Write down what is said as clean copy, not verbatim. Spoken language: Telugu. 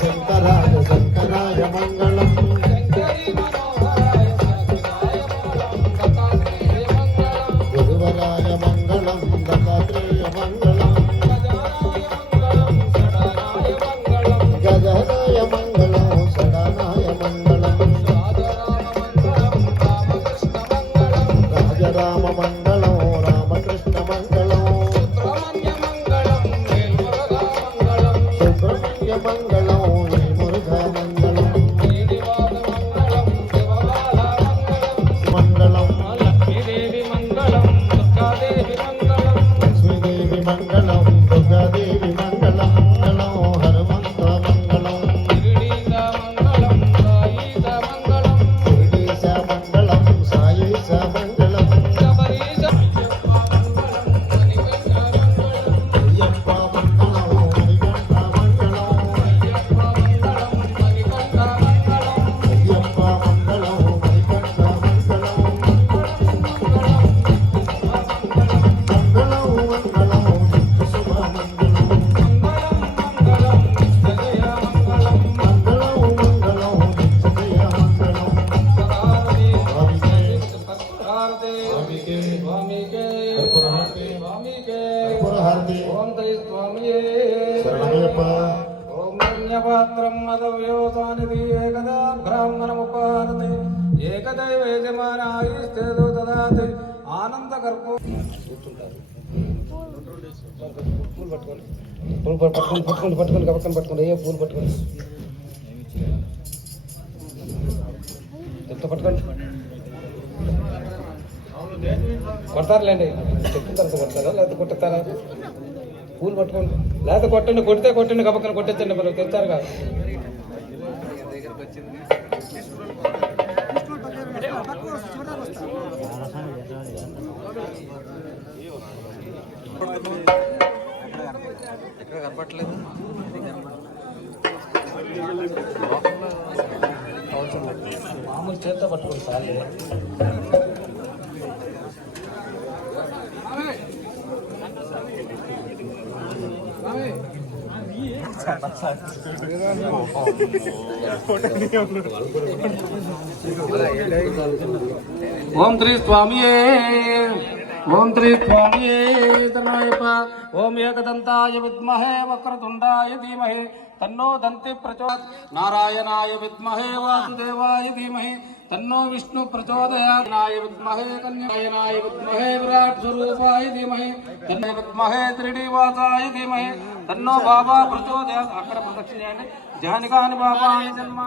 శంకరాయ శంకరాయ మంగళం గురువరాయ మంగళం దత్తాత్రేయ మంగళం గజానాయ మంగళం షడానాయ మంగళం రాజరామ మంగళం రామకృష్ణ మంగళం సుబ్రహ్మణ్య మంగళం మురుఘా మంగళం మంగళం లక్ష్మీదేవి మంగళం దుర్గాదేవి మంగళం హనుమంత మంగళం గిరీశ మంగళం సాయేశ మంగళం అయ్యప్ప మంగళం మణికంఠ మంగళం అయ్యప్ప మంగళం మణికంఠ మంగళం మంగళం శుభ మంగళం పాత్రం మదవ్యోసానిధి ఏకదా బ్రాహ్మణముపారతి ఏకదైవ యజమానాయిస్తేదో దదాతి ఆనంద గర్భో పూలు పట్టుకోండి పట్టుకోండి పట్టుకోండి ఏ పూలు పట్టుకోండి చెప్తా పట్టుకోండి కొడతారులేండి చెప్పిన తర్వాత కొడతారా లేకపోతే కొట్టుతారా పూలు పట్టుకోండి లేకపోతే కొట్టండి గబక్కన కొట్టేచ్చండి మరి తెచ్చారు కాదు ఎక్కడ కనపట్లేదు మామూలు చేత్తో పట్టుకోండి సార్ ఓం శ్రీ స్వామియే ఓం శ్రీ స్వామియే తనయప ఓం ఏకదంతాయ విద్మహే వక్రతుండాయ ధీమహి తన్నో దంతి ప్రచోదయాత్ నారాయణాయ విద్మహే వాసుదేవాయ ధీమహి తన్నో విష్ణు ప్రచోదయాత్ నాయ విద్మహే కన్యాయనాయ విద్మహే విరాట్ స్వరూపాయ ధీమహి తన్న విద్మహే త్రిడివాసాయ ధీమహి తన్నో బాబా ప్రచోదయాత్ అక్కడ ప్రదక్షిణ చేయండి జానికాని బాబా అని జన్మ